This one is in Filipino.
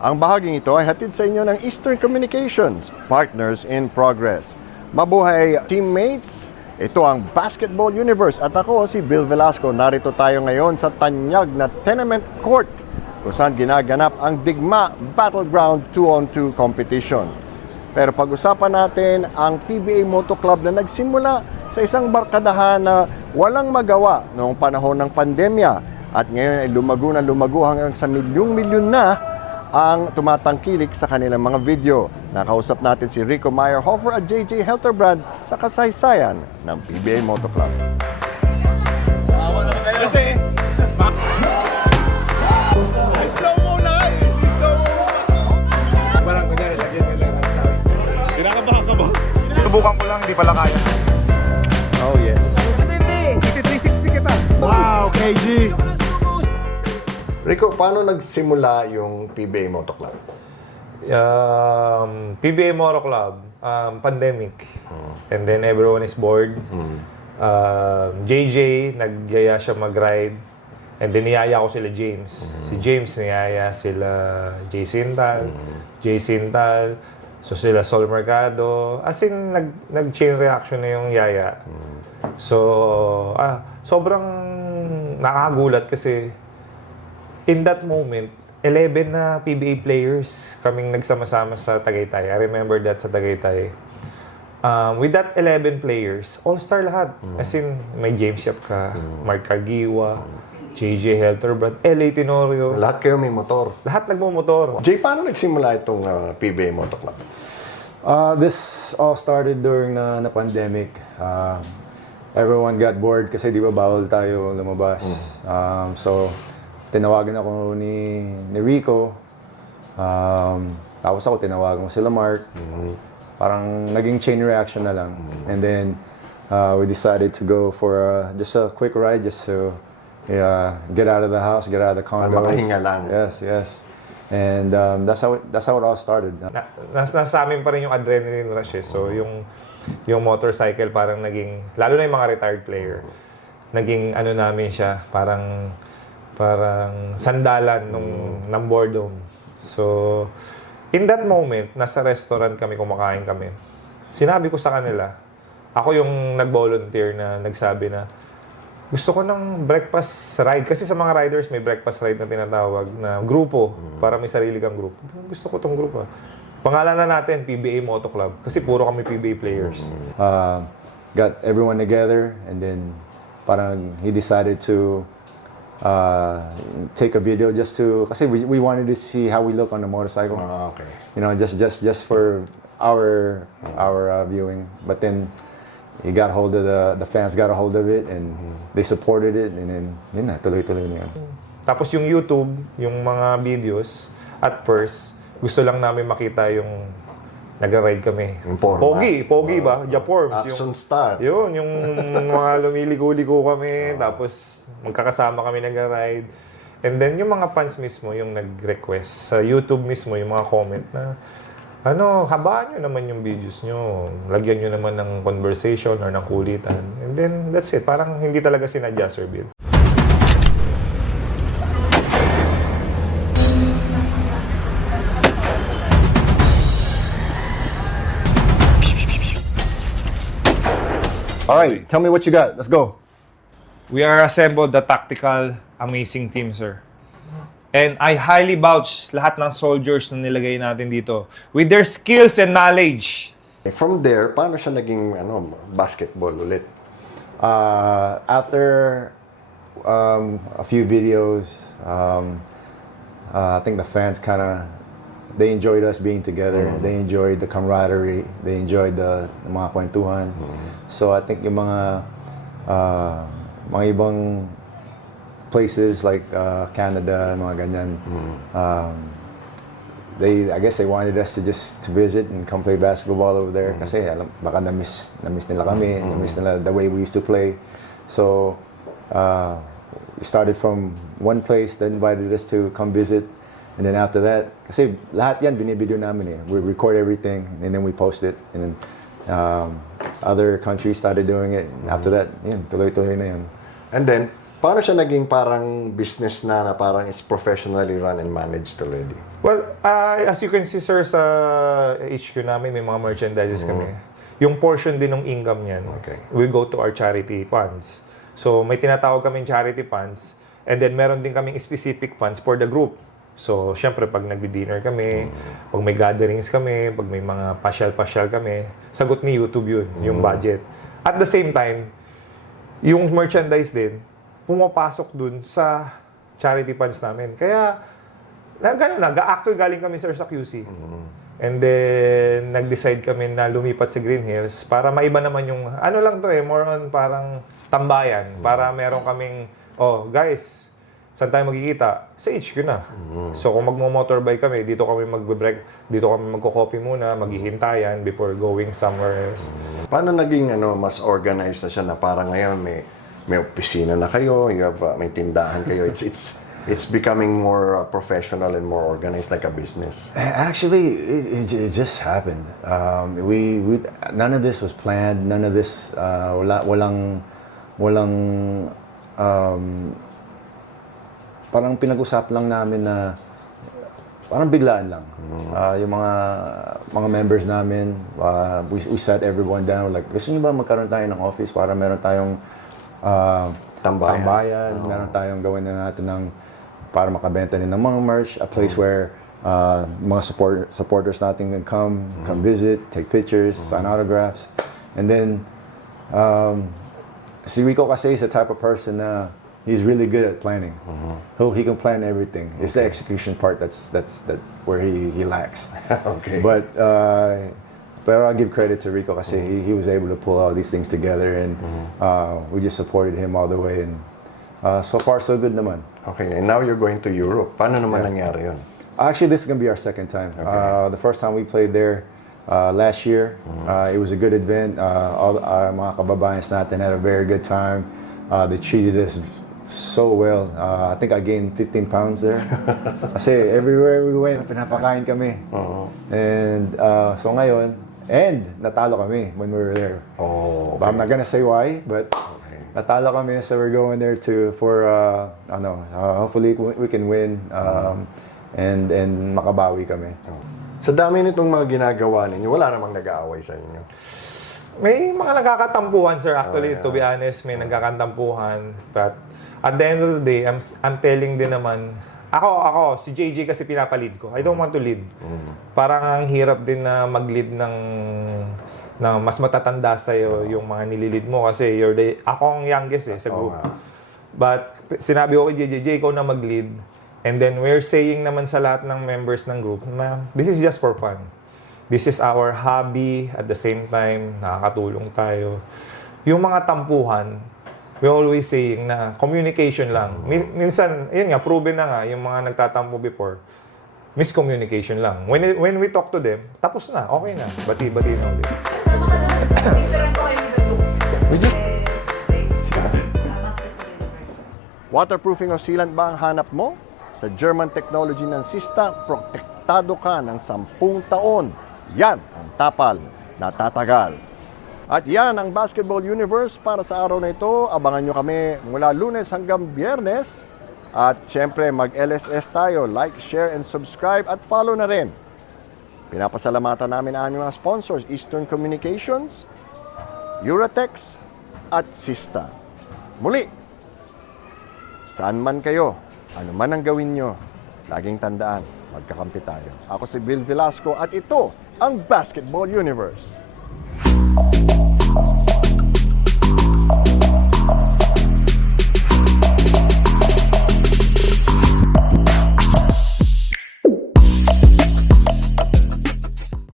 Ang bahaging ito ay hatid sa inyo ng Eastern Communications, Partners in Progress. Mabuhay teammates! Ito ang Basketball Universe at ako si Bill Velasco. Narito tayo ngayon sa tanyag na tenement court kung saan ginaganap ang Digma Battleground 2-on-2 competition. Pero pag-usapan natin ang PBA Moto Club na nagsimula sa isang barkadahan na walang magawa noong panahon ng pandemya at ngayon ay lumago na lumago hanggang sa milyong-milyon na ang tumatangkilik sa kanilang mga video. Nakausap natin si Rico Meyerhofer at JJ Helterbrand sa kasaysayan ng PBA Moto Club. Kasi, slow mo na eh. Slow mo Parang kunyari, lagyan nila ng sounds. Kinakabahan ka ba? Subukan ko lang, di pala kaya. Oh, yes. 360 kita. Wow, KG. Rico, paano nagsimula yung PBA Moto Club? um, PBA Moro Club, um, pandemic. And then everyone is bored. Um, JJ, nagyaya siya mag-ride. And then niyaya ko sila James. Si James niyaya sila Jay Sintal. Jay Sintal. So sila Sol Mercado. As in, nag, nag-chain reaction na yung yaya. So, ah, sobrang nakakagulat kasi in that moment, 11 na PBA players kaming nagsama-sama sa Tagaytay. I remember that sa Tagaytay. Um, with that 11 players, all-star lahat. As in, may James Yapka, Mark Cargiwa, JJ Helterbrand, LA Tenorio. Lahat kayo may motor. Lahat nagmumotor. Jay, paano nagsimula itong uh, PBA Moto Club? Uh, this all started during na, na pandemic. Uh, everyone got bored kasi di ba bawal tayo lumabas. Um, so, tinawagan ako ni, ni Rico. Um, tapos ako tinawagan ko sila Mark. Parang naging chain reaction na lang. And then, uh, we decided to go for a, just a quick ride just to yeah, get out of the house, get out of the condo. makahinga lang. Yes, yes. And um, that's how it, that's how it all started. Na, nas, nasa amin pa rin yung adrenaline rush eh. So yung yung motorcycle parang naging lalo na yung mga retired player. Naging ano namin siya, parang parang sandalan nung ng boredom. So in that moment, nasa restaurant kami kumakain kami. Sinabi ko sa kanila, ako yung nag-volunteer na nagsabi na gusto ko ng breakfast ride. Kasi sa mga riders, may breakfast ride na tinatawag na grupo. Para may sarili kang grupo. Gusto ko tong grupo. Pangalan na natin, PBA Moto Club. Kasi puro kami PBA players. uh, got everyone together and then parang he decided to uh, take a video just to kasi we, we wanted to see how we look on the motorcycle Ah, okay. you know just just just for our our uh, viewing but then he got hold of the the fans got a hold of it and they supported it and then yun na tuloy-tuloy na yun. Tapos yung YouTube, yung mga videos, at first, gusto lang namin makita yung nagra-ride kami. Yung. Pogi, pogi ba? Japorms. Action yung, star. Yun, yung mga lumiligo-ligo kami, tapos magkakasama kami nag-ride. And then yung mga fans mismo, yung nag-request sa YouTube mismo, yung mga comment na, ano, habaan nyo naman yung videos nyo. Lagyan nyo naman ng conversation or ng kulitan. And then, that's it. Parang hindi talaga sinadya, Sir Bill. All right, tell me what you got. Let's go. We are assembled the tactical amazing team, sir. And I highly vouch lahat ng soldiers na nilagay natin dito with their skills and knowledge. Eh, From there, paano siya naging ano, basketball ulit? Uh, after um, a few videos, um, uh, I think the fans kind of they enjoyed us being together. They enjoyed the camaraderie. They enjoyed the, the mga kwentuhan. So I think yung mga uh, mga ibang places like uh, Canada, mga ganyan, um, they I guess they wanted us to just to visit and come play basketball over there kasi alam baka na-miss na-miss nila kami, na-miss nila the way we used to play. So uh, we started from one place, they invited us to come visit. And then after that, kasi lahat yan binibideo namin eh. We record everything and then we post it. And then um, other countries started doing it. And after that, yun, tuloy-tuloy na yun. And then, Paano siya naging parang business na na parang is professionally run and managed already? Well, uh, as you can see, sir, sa HQ namin, may mga merchandises kami. Yung portion din ng income niyan Okay. will go to our charity funds. So, may tinatawag kaming charity funds. And then, meron din kaming specific funds for the group. So, syempre, pag nagdi-dinner kami, pag may gatherings kami, pag may mga pasyal-pasyal kami, sagot ni YouTube yun, yung budget. At the same time, yung merchandise din, pumapasok dun sa charity funds namin. Kaya, na gano'n na, ga- actually galing kami sir sa QC. And then, nag-decide kami na lumipat sa Green Hills para maiba naman yung, ano lang to eh, more on parang tambayan. Para meron kaming, oh guys, saan tayo magkikita? Sa HQ na. So kung magmo-motorbike kami, dito kami magbe-break, dito kami magko-coffee muna, maghihintayan before going somewhere else. Paano naging ano, mas organized na siya na parang ngayon may may opisina na kayo, you have, uh, may tindahan kayo. It's it's it's becoming more uh, professional and more organized like a business. Actually, it, it, it just happened. Um, we, we, none of this was planned. None of this, uh, wala, walang, walang, um, parang pinag-usap lang namin na parang biglaan lang. Ah, yung mga mga members namin, ah, we, we sat everyone down like, gusto niyo ba magkaroon tayo ng office para meron tayong ah, Tambayan. tambayan, meron tayong gawin na natin ng para makabenta din ng mga merch, a place where uh, mga support, supporters natin can come, come visit, take pictures, sign autographs. And then, um, si Rico kasi is the type of person na he's really good at planning. He'll, he can plan everything. It's the execution part that's that's that where he, he lacks. Okay. But uh, pero I'll give credit to Rico kasi he, he was able to pull all these things together and uh, we just supported him all the way and uh, so far so good naman. Okay, and now you're going to Europe. Paano naman nangyari yun? Actually, this is gonna be our second time. Uh, the first time we played there uh, last year, uh, it was a good event. Uh, all the, uh, mga kababayans natin had a very good time. Uh, they treated us so well. Uh, I think I gained 15 pounds there. Kasi everywhere we went, pinapakain kami. And uh, so ngayon, and natalo kami when we were there. Oh, But I'm not gonna say why, but natalo kami, so we're going there to for uh, ano, uh, hopefully we we can win um, and and makabawi kami. Sa dami nitong mga ginagawa ninyo, wala namang nag-aaway sa inyo. May mga nagkakatampuhan, sir. Actually, to be honest, may nagkakantampuhan. But at the end of the day, I'm, I'm telling din naman, ako, ako, si JJ kasi pinapalid ko. I don't want to lead. Parang ang hirap din na mag-lead ng na mas matatanda sa yung mga nililid mo kasi you're the ako ang youngest eh sa group. nga. But sinabi ko kay JJ, "Jay, ikaw na mag-lead. And then we're saying naman sa lahat ng members ng group na this is just for fun. This is our hobby at the same time, nakakatulong tayo. Yung mga tampuhan, we're always saying na communication lang. Min- Minsan, yun nga, proven na nga yung mga nagtatampo before, miscommunication lang. When, when we talk to them, tapos na, okay na. Bati-bati na ulit. Sama ka doon. Picturean ko kayo with the group. We just- Eh, thanks. Ah, Basketball Universe. Waterproofing o sealant ba ang hanap mo? Sa German technology ng Sista, protektado ka ng 10 taon. Yan ang tapal na tatagal. At yan ang Basketball Universe para sa araw na ito. Abangan nyo kami mula lunes hanggang biyernes. At syempre, mag-LSS tayo. Like, share, and subscribe. At follow na rin. Pinapasalamatan namin ang aming mga sponsors, Eastern Communications, Eurotex, at Sista. Muli, Saan man kayo, ano man ang gawin nyo, laging tandaan, magkakampi tayo. Ako si Bill Velasco at ito ang Basketball Universe.